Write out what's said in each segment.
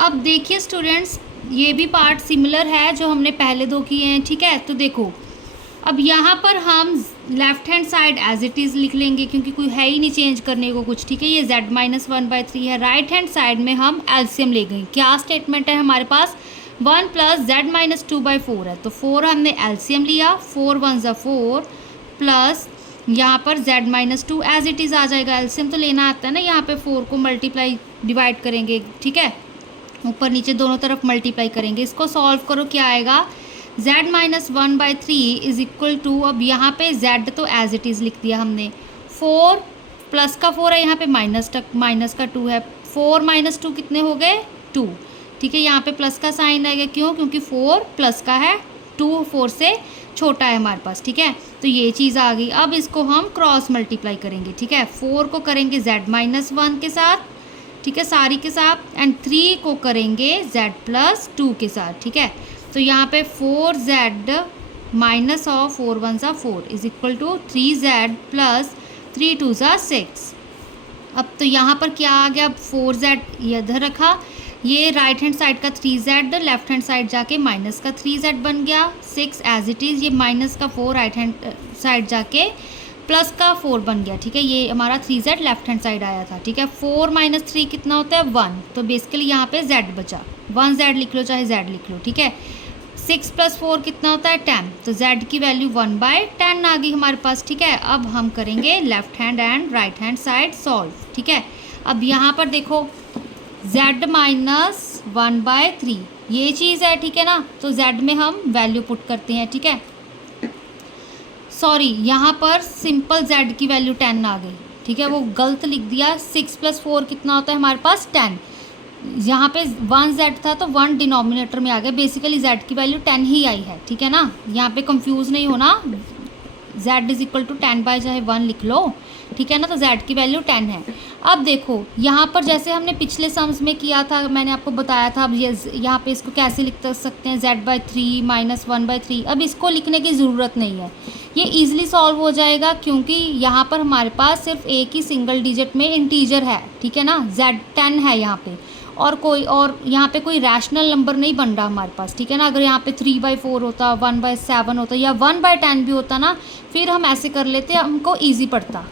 अब देखिए स्टूडेंट्स, ये भी पार्ट सिमिलर है जो हमने पहले दो किए हैं, ठीक है। तो देखो, अब यहाँ पर हम left hand side as it is लिख लेंगे क्योंकि कोई है ही नहीं चेंज करने को कुछ, ठीक है। ये z-1/3 है। राइट हैंड साइड में हम एलसीएम ले गए। क्या स्टेटमेंट है हमारे पास? 1 + z-2/4 है, तो 4 हमने एलसीएम लिया, 4 × 1 = 4 प्लस यहाँ पर z-2 एज इट इज़ आ जाएगा। एलसीएम तो लेना आता है ना, यहाँ पे 4 को मल्टीप्लाई डिवाइड करेंगे, ठीक है, ऊपर नीचे दोनों तरफ मल्टीप्लाई करेंगे। इसको सॉल्व करो, क्या आएगा? z-1/3 इज इक्वल टू, अब यहाँ पे z तो एज इट इज़ लिख दिया हमने, 4 प्लस का 4 है, यहाँ पे माइनस का 2 है, 4 - 2 कितने हो गए? 2, ठीक है। यहाँ पे प्लस का साइन आएगा, क्यों? क्योंकि 4 प्लस का है, 2 4 से छोटा है हमारे पास, ठीक है। तो ये चीज़ आ गई। अब इसको हम क्रॉस मल्टीप्लाई करेंगे, ठीक है। 4 को करेंगे z-1 के साथ, ठीक है, सारी के साथ, एंड 3 को करेंगे z+2 के साथ, ठीक है। तो यहाँ पे 4z minus of 4 × 1 = 4 is equal to 3z plus 3 × 2 = 6। अब तो यहाँ पर क्या आ गया? 4z इधर रखा, ये राइट हैंड साइड का 3z लेफ्ट हैंड साइड जाके माइनस का 3z बन गया, 6 एज इट इज़, ये माइनस का 4 राइट हैंड साइड जाके प्लस का 4 बन गया, ठीक है। ये हमारा 3z लेफ्ट हैंड साइड आया था, ठीक है। 4 - 3 कितना होता है? 1, तो बेसिकली यहाँ पे z बचा, 1z लिख लो चाहे z लिख लो, ठीक है। 6 + 4 कितना होता है? 10, तो z की वैल्यू 1/10 आ गई हमारे पास, ठीक है। अब हम करेंगे left hand and right hand side solve, ठीक है। अब यहाँ पर देखो, z - 1/3 ये चीज़ है, ठीक है ना। तो z में हम वैल्यू पुट करते हैं, ठीक है। सॉरी, यहाँ पर सिंपल z की वैल्यू 10 आ गई, ठीक है, वो गलत लिख दिया। 6 + 4 कितना होता है हमारे पास? 10, यहाँ पे 1z था तो 1 डिनोमिनेटर में आ गया, बेसिकली z की वैल्यू 10 ही आई है, ठीक है ना। यहाँ पे कंफ्यूज नहीं होना, z = 10 चाहे 1 लिख लो, ठीक है ना। तो z की वैल्यू 10 है। अब देखो यहाँ पर जैसे हमने पिछले सम्स में किया था, मैंने आपको बताया था, अब ये यहाँ पे इसको कैसे लिख सकते हैं? z/3 - 1/3। अब इसको लिखने की ज़रूरत नहीं है, ये ईजिली सॉल्व हो जाएगा क्योंकि यहाँ पर हमारे पास सिर्फ एक ही सिंगल डिजिट में इंटीजर है, ठीक है ना, z10 है यहाँ पे, और यहाँ पे कोई रैशनल नंबर नहीं बन रहा हमारे पास, ठीक है ना। अगर यहाँ पे 3/4 होता, 1/7 होता या 1/10 भी होता ना, फिर हम ऐसे कर लेते, हमको ईजी पड़ता।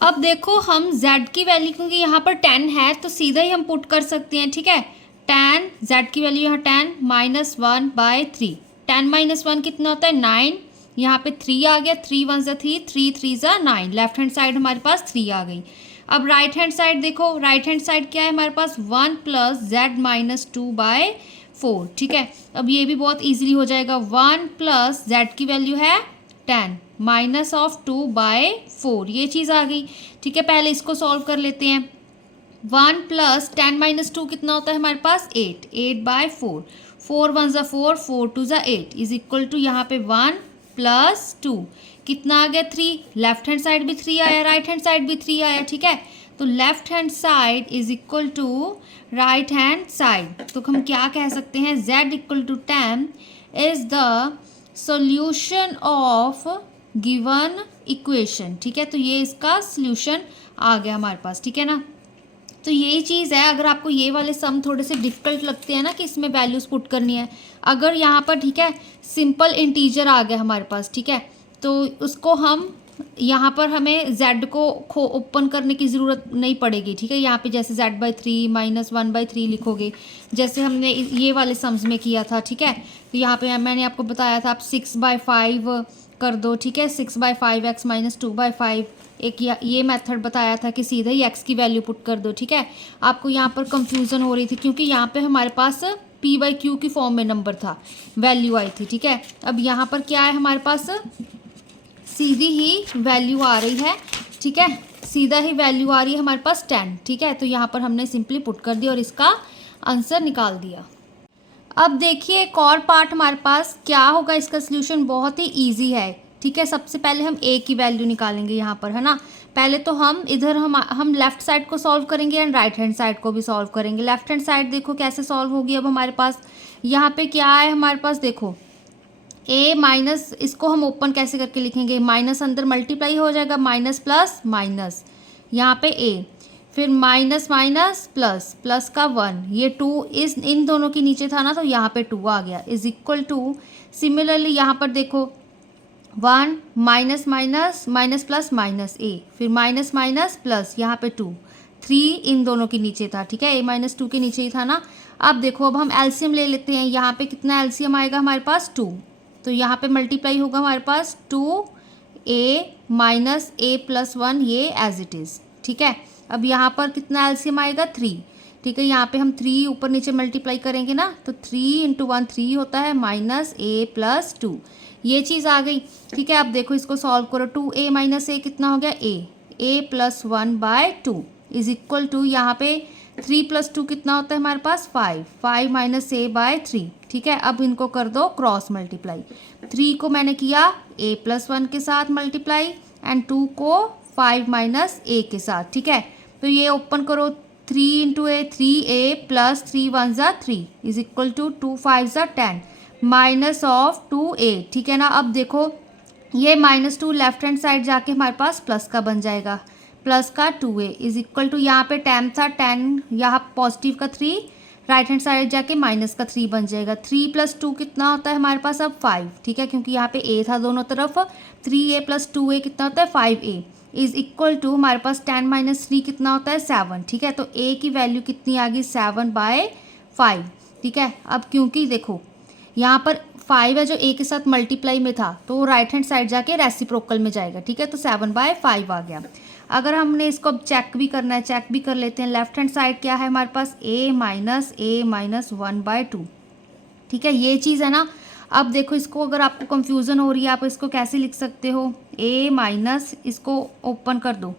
अब देखो, हम z की वैल्यू क्योंकि यहाँ पर 10 है तो सीधा ही हम पुट कर सकते हैं, ठीक है। 10, z की वैल्यू यहाँ 10 - 1/3, 10 - 1 कितना होता है? 9, यहाँ पे 3 आ गया, 3 × 1 = 3, 3 × 3 = 9, लेफ्ट हैंड साइड हमारे पास 3 आ गई। अब राइट हैंड साइड देखो, राइट हैंड साइड क्या है हमारे पास? 1 + z-2/4, ठीक है। अब ये भी बहुत इजीली हो जाएगा, 1 + z की वैल्यू है 10 माइनस ऑफ 2/4, ये चीज़ आ गई, ठीक है। पहले इसको सॉल्व कर लेते हैं। 1 + 10 - 2 कितना होता है हमारे पास? 8, 8/4, 4 × 1 = 4, 4 × 2 = 8 इज इक्वल टू यहाँ पे 1 + 2 कितना आ गया? 3, लेफ्ट हैंड साइड भी 3 आया, राइट हैंड साइड भी 3 आया, ठीक है। तो left hand side is equal to right hand side, तो हम क्या कह सकते हैं? z = 10 is the solution of given equation, ठीक है। तो ये इसका सॉल्यूशन आ गया हमारे पास, ठीक है ना। तो यही चीज़ है, अगर आपको ये वाले सम थोड़े से डिफिकल्ट लगते हैं ना कि इसमें वैल्यूज़ पुट करनी है, अगर यहाँ पर, ठीक है, सिंपल इंटीजर आ गया हमारे पास, ठीक है, तो उसको हम यहाँ पर हमें z को ओपन करने की ज़रूरत नहीं पड़ेगी, ठीक है। यहाँ पे जैसे z/3 - 1/3 लिखोगे, जैसे हमने ये वाले सम्स में किया था, ठीक है। तो यहाँ पे मैंने आपको बताया था, आप 6/5 कर दो, ठीक है, 6/5x - 2/5, एक ये मेथड बताया था कि सीधे ही x की वैल्यू पुट कर दो, ठीक है। आपको यहाँ पर कंफ्यूजन हो रही थी क्योंकि यहाँ पे हमारे पास p/q की फॉर्म में नंबर था, वैल्यू आई थी, ठीक है। अब यहाँ पर क्या है हमारे पास? सीधी ही वैल्यू आ रही है, ठीक है, सीधा ही वैल्यू आ रही है हमारे पास 10, ठीक है। तो यहाँ पर हमने सिंपली पुट कर दिया और इसका आंसर निकाल दिया। अब देखिए एक और पार्ट हमारे पास, क्या होगा इसका सलूशन? बहुत ही ईजी है, ठीक है। सबसे पहले हम a की वैल्यू निकालेंगे यहाँ पर, है ना। पहले तो हम इधर हम लेफ्ट साइड को सॉल्व करेंगे एंड राइट हैंड साइड को भी सॉल्व करेंगे। लेफ्ट हैंड साइड देखो कैसे सॉल्व होगी। अब हमारे पास यहाँ पे क्या है हमारे पास? देखो a माइनस, इसको हम ओपन कैसे करके लिखेंगे? माइनस अंदर मल्टीप्लाई हो जाएगा, माइनस प्लस माइनस, यहाँ पे a, फिर माइनस माइनस प्लस, प्लस का 1, ये 2 इस इन दोनों के नीचे था ना, तो यहाँ पे 2 आ गया, इज इक्वल टू सिमिलरली यहाँ पर देखो 1 minus minus minus plus minus A, फिर माइनस माइनस प्लस यहाँ पे 2, 3 इन दोनों के नीचे था, ठीक है, ए माइनस 2 के नीचे ही था ना। अब देखो अब हम एलसीएम ले लेते हैं, यहाँ पे कितना एलसीएम आएगा हमारे पास 2, तो यहाँ पे मल्टीप्लाई होगा हमारे पास 2a माइनस a प्लस 1, ये एज इट इज़, ठीक है। अब यहाँ पर कितना एलसीएम आएगा 3, ठीक है, यहाँ पे हम 3 ऊपर नीचे मल्टीप्लाई करेंगे ना, तो 3 इंटू 1 3 होता है माइनस a प्लस 2, ये चीज़ आ गई, ठीक है। अब देखो इसको सॉल्व करो, 2a माइनस a कितना हो गया a plus 1/2 is equal to यहाँ पे 3 प्लस 2 कितना होता है हमारे पास 5 माइनस a/3, ठीक है। अब इनको कर दो क्रॉस मल्टीप्लाई, 3 को मैंने किया a प्लस 1 के साथ मल्टीप्लाई एंड 2 को 5 माइनस a के साथ, ठीक है। तो ये ओपन करो, 3 इंटू a 3a प्लस 3 1 ज़ा 3 इज इक्वल टू 2 5 ज़ा 10 माइनस ऑफ 2a, ठीक है ना। अब देखो ये -2 लेफ्ट हैंड साइड जाके हमारे पास प्लस का बन जाएगा, प्लस का 2a इज इक्वल टू यहाँ पे 10 था 10, यहाँ पॉजिटिव का 3 राइट हैंड साइड जाके माइनस का 3 बन जाएगा, 3 प्लस 2 कितना होता है हमारे पास अब 5, ठीक है, क्योंकि यहाँ पे a था दोनों तरफ, 3a प्लस 2a कितना होता है 5a इज इक्वल टू हमारे पास 10 माइनस 3 कितना होता है 7, ठीक है। तो a की वैल्यू कितनी आ गई 7/5, ठीक है। अब क्योंकि देखो यहाँ पर 5 है जो a के साथ मल्टीप्लाई में था, तो राइट हैंड साइड जाके रेसिप्रोकल में जाएगा, ठीक है, तो 7/5 आ गया। अगर हमने इसको अब चेक भी करना है, चेक भी कर लेते हैं, लेफ्ट हैंड साइड क्या है हमारे पास a माइनस 1/2, ठीक है, ये चीज़ है ना। अब देखो इसको अगर आपको कंफ्यूजन हो रही है, आप इसको कैसे लिख सकते हो, a माइनस, इसको ओपन कर दो,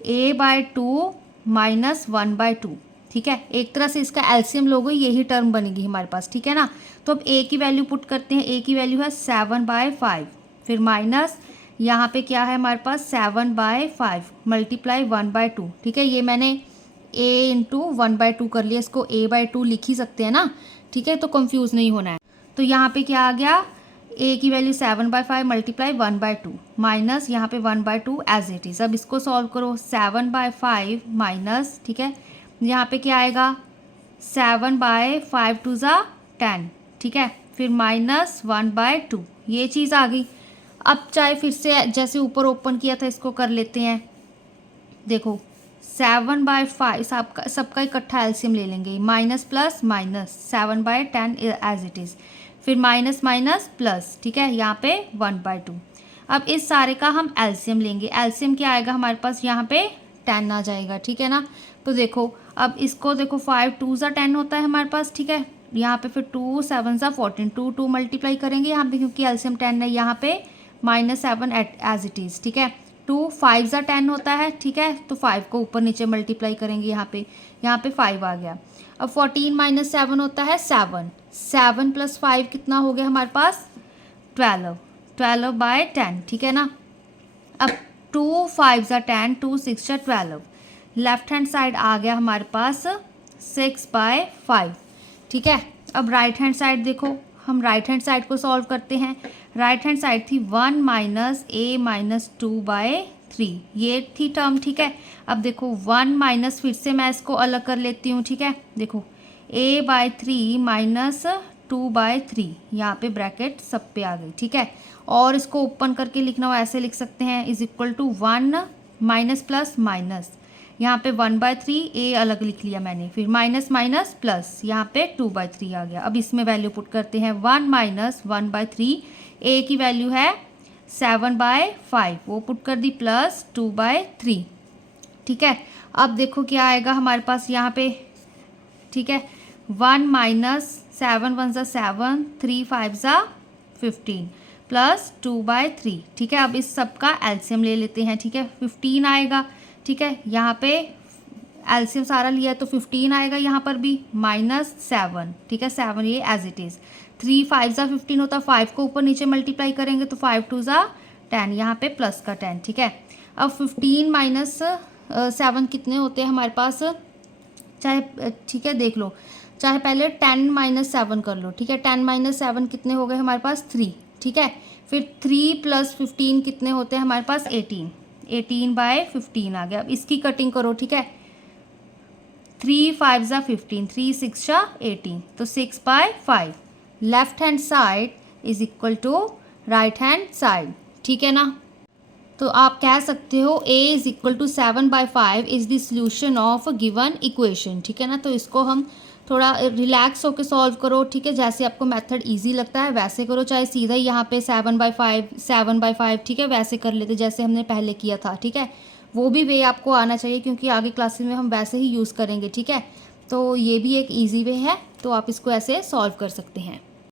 a/2 माइनस 1/2, ठीक है, एक तरह से इसका एलसीएम लोगे यही टर्म बनेगी हमारे पास, ठीक है ना। तो अब a की वैल्यू पुट करते हैं, a की वैल्यू है 7/5, फिर माइनस यहाँ पे क्या है हमारे पास 7/5 मल्टीप्लाई 1/2, ठीक है, ये मैंने a इंटू 1/2 कर लिया, इसको a/2 लिख ही सकते हैं ना, ठीक है, तो कंफ्यूज नहीं होना है। तो यहाँ पे क्या आ गया, a की वैल्यू 7/5 मल्टीप्लाई 1/2 माइनस यहाँ पे 1/2 एज इट इज़। अब इसको सॉल्व करो, 7/5 माइनस, ठीक है, यहाँ पे क्या आएगा 7/5 2 ज़ा 10, ठीक है, फिर माइनस 1/2, ये चीज़ आ गई। अब चाहे फिर से जैसे ऊपर ओपन किया था इसको कर लेते हैं, देखो 7/5 सबका इकट्ठा एलसीएम ले लेंगे, minus plus minus 7/10 as it is, फिर माइनस माइनस प्लस, ठीक है, यहाँ पे 1/2। अब इस सारे का हम एलसीएम लेंगे, एलसीएम क्या आएगा हमारे पास यहाँ पे 10 आ जाएगा, ठीक है ना। तो देखो अब इसको देखो 5 2 ज़ा 10 होता है हमारे पास, ठीक है, यहाँ पे फिर 2 7 ज़ा 14, 2 मल्टीप्लाई करेंगे यहाँ पे क्योंकि एलसीएम 10 है, यहाँ पे -7 एज इट इज़, ठीक है, 2 5 ज़ा 10 होता है, ठीक है, तो 5 को ऊपर नीचे मल्टीप्लाई करेंगे यहाँ पे 5 आ गया। अब 14 माइनस 7 होता है 7, 7 प्लस 5 कितना हो गया हमारे पास 12/10, ठीक है ना। अब 2 5 ज़ा 10, 2 6 ज़ा 12, लेफ्ट हैंड साइड आ गया हमारे पास 6/5, ठीक है। अब राइट हैंड साइड देखो, हम राइट हैंड साइड को सॉल्व करते हैं, राइट हैंड साइड थी 1 माइनस a माइनस 2/3, ये थी टर्म, ठीक है। अब देखो 1 माइनस, फिर से मैं इसको अलग कर लेती हूँ, ठीक है, देखो a/3 माइनस 2/3, यहाँ पे ब्रैकेट सब पे आ गई, ठीक है। और इसको ओपन करके लिखना हो ऐसे लिख सकते हैं, is equal to 1 minus plus minus, यहाँ पे 1/3 a अलग लिख लिया मैंने, फिर माइनस माइनस प्लस, यहाँ पे 2/3 आ गया। अब इसमें वैल्यू पुट करते हैं, 1 माइनस 1/3, a की वैल्यू है 7/5, वो पुट कर दी, प्लस 2/3, ठीक है। अब देखो क्या आएगा हमारे पास यहाँ पे, ठीक है, 1 माइनस 7 1 ज़ा 7, 3 5 ज़ा 15 प्लस 2/3, ठीक है। अब इस सब का एलसीएम ले लेते हैं, ठीक है, 15 आएगा, ठीक है, यहाँ पे एलसीएम सारा लिया है तो 15 आएगा, यहाँ पर भी -7, ठीक है, 7 ये एज इट इज़, 3 5 ज़ा 15 होता है, 5 को ऊपर नीचे मल्टीप्लाई करेंगे तो 5 2 ज़ा 10, यहाँ पे प्लस का 10, ठीक है। अब 15 माइनस 7 कितने होते हैं हमारे पास, चाहे ठीक है देख लो, चाहे पहले 10 माइनस 7 कर लो, ठीक है, 10 माइनस 7 कितने हो गए हमारे पास 3, ठीक है, फिर 3 प्लस 15 कितने होते हैं हमारे पास 18 18/15 आ गया। अब इसकी कटिंग करो, ठीक है, 3 5 15, 3 6 18, तो 6/5। Left hand side is equal to right hand side, ठीक है ना। तो आप कह सकते हो a is equal to 7/5 is the solution of given equation, ठीक है ना। तो इसको हम थोड़ा रिलैक्स होकर सॉल्व करो, ठीक है। जैसे आपको मेथड इजी लगता है वैसे करो, चाहे सीधा ही यहाँ पे 7/5, ठीक है, वैसे कर लेते जैसे हमने पहले किया था, ठीक है। वो भी वे आपको आना चाहिए क्योंकि आगे क्लासेस में हम वैसे ही यूज़ करेंगे, ठीक है। तो ये भी एक ईजी वे है, तो आप इसको ऐसे सॉल्व कर सकते हैं।